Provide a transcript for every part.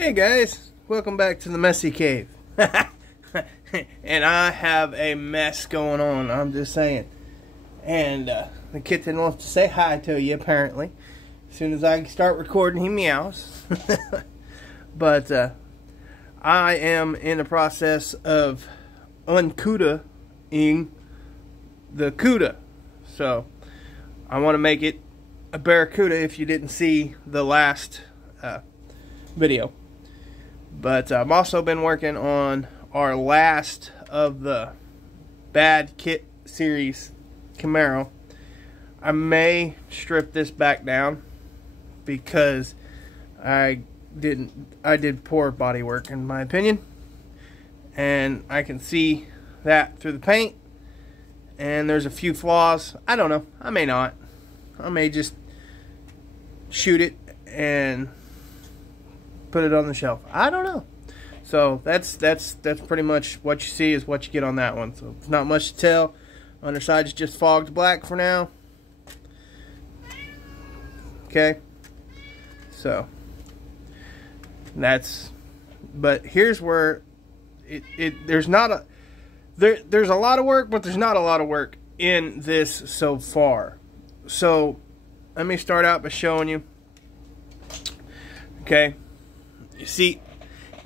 Hey guys, welcome back to the Messy Cave. And I have a mess going on, I'm just saying. And the kitten wants to say hi to you, apparently. As soon as I start recording, he meows. But I am in the process of uncuda-ing the cuda. So, I want to make it a barracuda if you didn't see the last video. But I've also been working on our last of the Bad Kit series Camaro. I may strip this back down because I did poor body work in my opinion, and I can see that through the paint, and there's a few flaws. I don't know, I may not. I may just shoot it and put it on the shelf. I don't know. So that's pretty much what you see is what you get on that one. So it's not much to tell. Underside is just fogged black for now. Okay. So but here's where there's a lot of work, but there's not a lot of work in this so far. So let me start out by showing you. Okay. You see,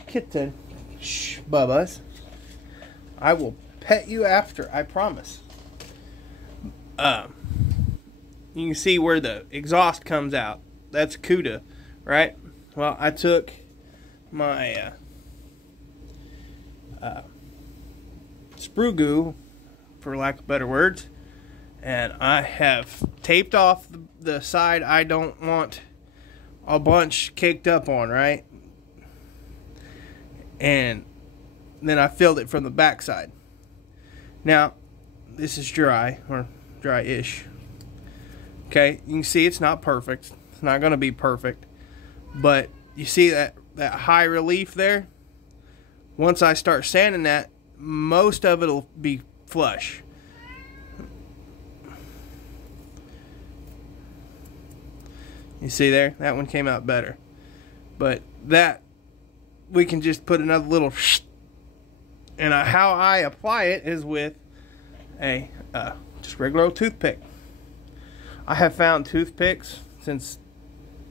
kitten, shh, Bubba's. I will pet you after, I promise. You can see where the exhaust comes out. That's CUDA, right? Well, I took my sprue goo, for lack of better words, and I have taped off the side I don't want a bunch caked up on, right? And then I filled it from the back side. Now, this is dry, or dry-ish. Okay, you can see it's not perfect. It's not going to be perfect. But you see that high relief there? Once I start sanding that, most of it will be flush. You see there? That one came out better. But that, we can just put another little and how I apply it is with a just regular old toothpick. I have found toothpicks, since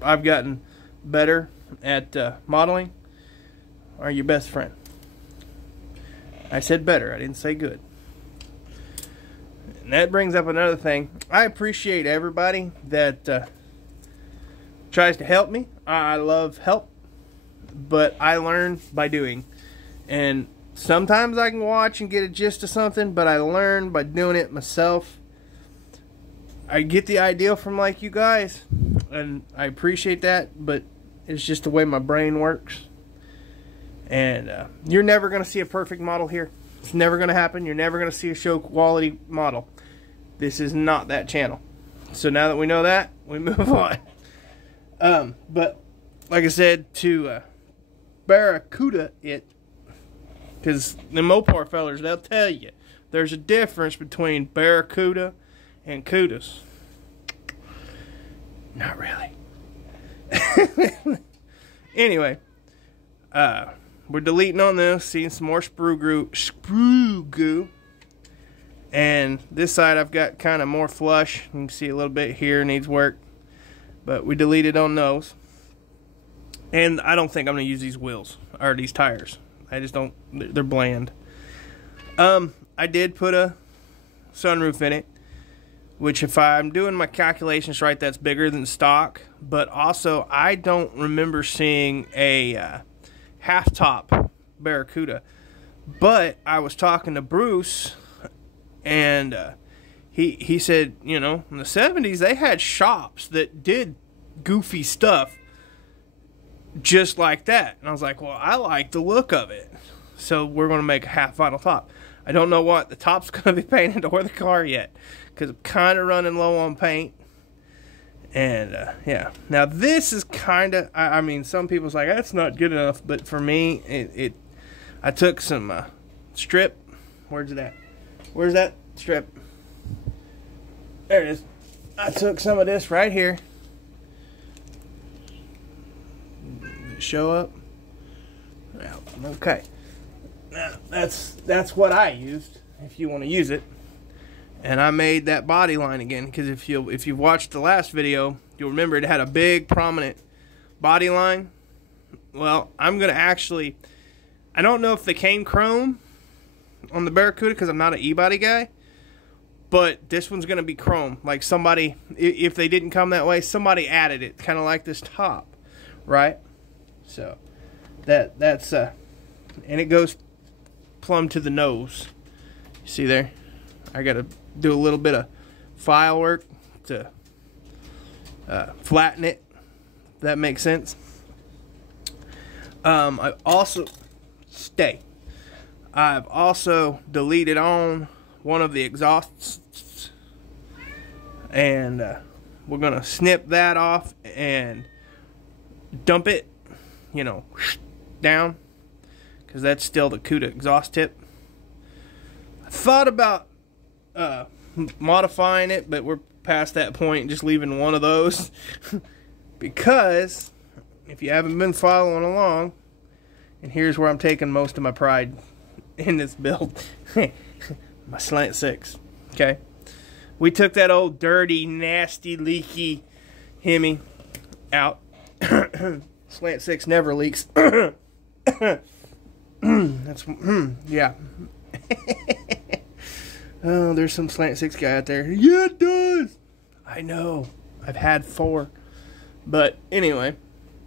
I've gotten better at modeling, are your best friend. I said better, I didn't say good. And that brings up another thing. I appreciate everybody that tries to help me. I love help, but I learn by doing. And sometimes I can watch and get a gist of something, but I learn by doing it myself. I get the idea from like you guys, and I appreciate that, but it's just the way my brain works. And you're never going to see a perfect model here. It's never going to happen. You're never going to see a show quality model. This is not that channel. So now that we know that, we move on. But like I said, to barracuda it, because the Mopar fellers, they'll tell you there's a difference between barracuda and cudas. Not really. Anyway, we're deleting on this, seeing some more sprue goo. And this side I've got kind of more flush. You can see a little bit here needs work. But we deleted on those. And I don't think I'm going to use these wheels, or these tires. I just don't, they're bland. I did put a sunroof in it, which if I'm doing my calculations right, that's bigger than stock. But also, I don't remember seeing a half-top Barracuda. But I was talking to Bruce, and he said, you know, in the 70s, they had shops that did goofy stuff just like that. And I was like, well, I like the look of it. So we're going to make a half vinyl top. I don't know what the top's going to be painted or the car yet, because I'm kind of running low on paint. And yeah, now this is kind of, I mean, some people's like, that's not good enough, but for me, I took some strip. Where's it at? Where's that strip? There it is. I took some of this right here. Show up. Yeah, okay. Now, that's what I used, if you want to use it. And I made that body line again, because if you've watched the last video, you'll remember it had a big prominent body line. Well, I'm going to actually, I don't know if they came chrome on the Barracuda, because I'm not an E-body guy, but this one's going to be chrome. Like somebody, if they didn't come that way, somebody added it, kind of like this top, right? So that's and it goes plumb to the nose. You see there? I got to do a little bit of file work to flatten it, if that makes sense. I've also deleted on one of the exhausts, and we're gonna snip that off and dump it, you know, down, because that's still the CUDA exhaust tip. I thought about modifying it, but we're past that point, just leaving one of those because if you haven't been following along, and here's where I'm taking most of my pride in this build, my Slant 6. Okay, we took that old dirty, nasty, leaky Hemi out. Slant 6 never leaks. That's yeah. Oh, there's some Slant 6 guy out there. Yeah, it does. I know. I've had 4. But anyway,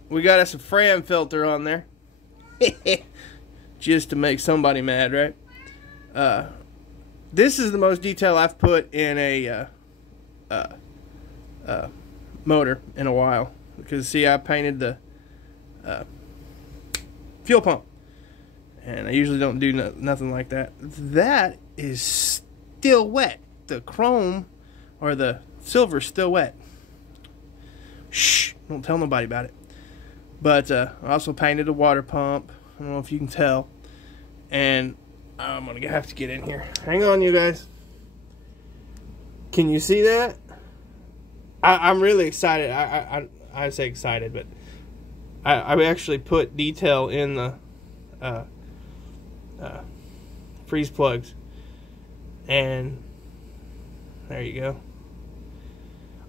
we got us a Fram filter on there. Just to make somebody mad, right? This is the most detail I've put in a motor in a while. Because, see, I painted the fuel pump. And I usually don't do nothing like that. That is still wet. The chrome or the silver's still wet. Shh, don't tell nobody about it. But I also painted a water pump. I don't know if you can tell. And I'm going to have to get in here. Hang on, you guys. Can you see that? I'm really excited. I say excited, but I actually put detail in the freeze plugs. And there you go.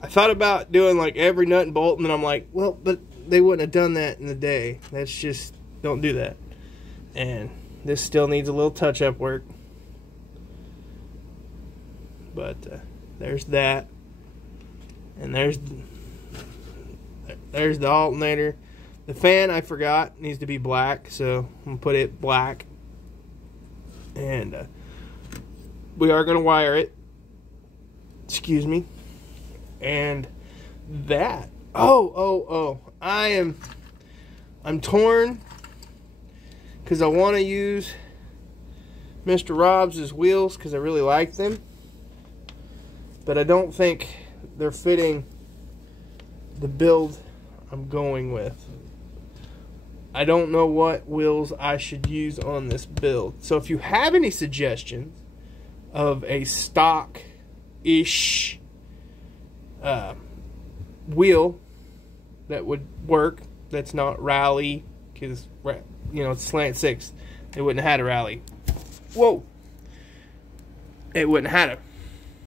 I thought about doing like every nut and bolt, and then I'm like, well, but they wouldn't have done that in the day. That's just, don't do that. And this still needs a little touch-up work. But there's that. And there's the alternator. The fan, I forgot, needs to be black, so I'm going to put it black. And we are going to wire it. Excuse me. And that. I'm torn because I want to use Mr. Robs' wheels because I really like them. But I don't think they're fitting the build I'm going with. I don't know what wheels I should use on this build. So if you have any suggestions of a stock-ish wheel that would work, that's not rally, because, you know, it's Slant 6, they wouldn't have had a rally. Whoa! It wouldn't have had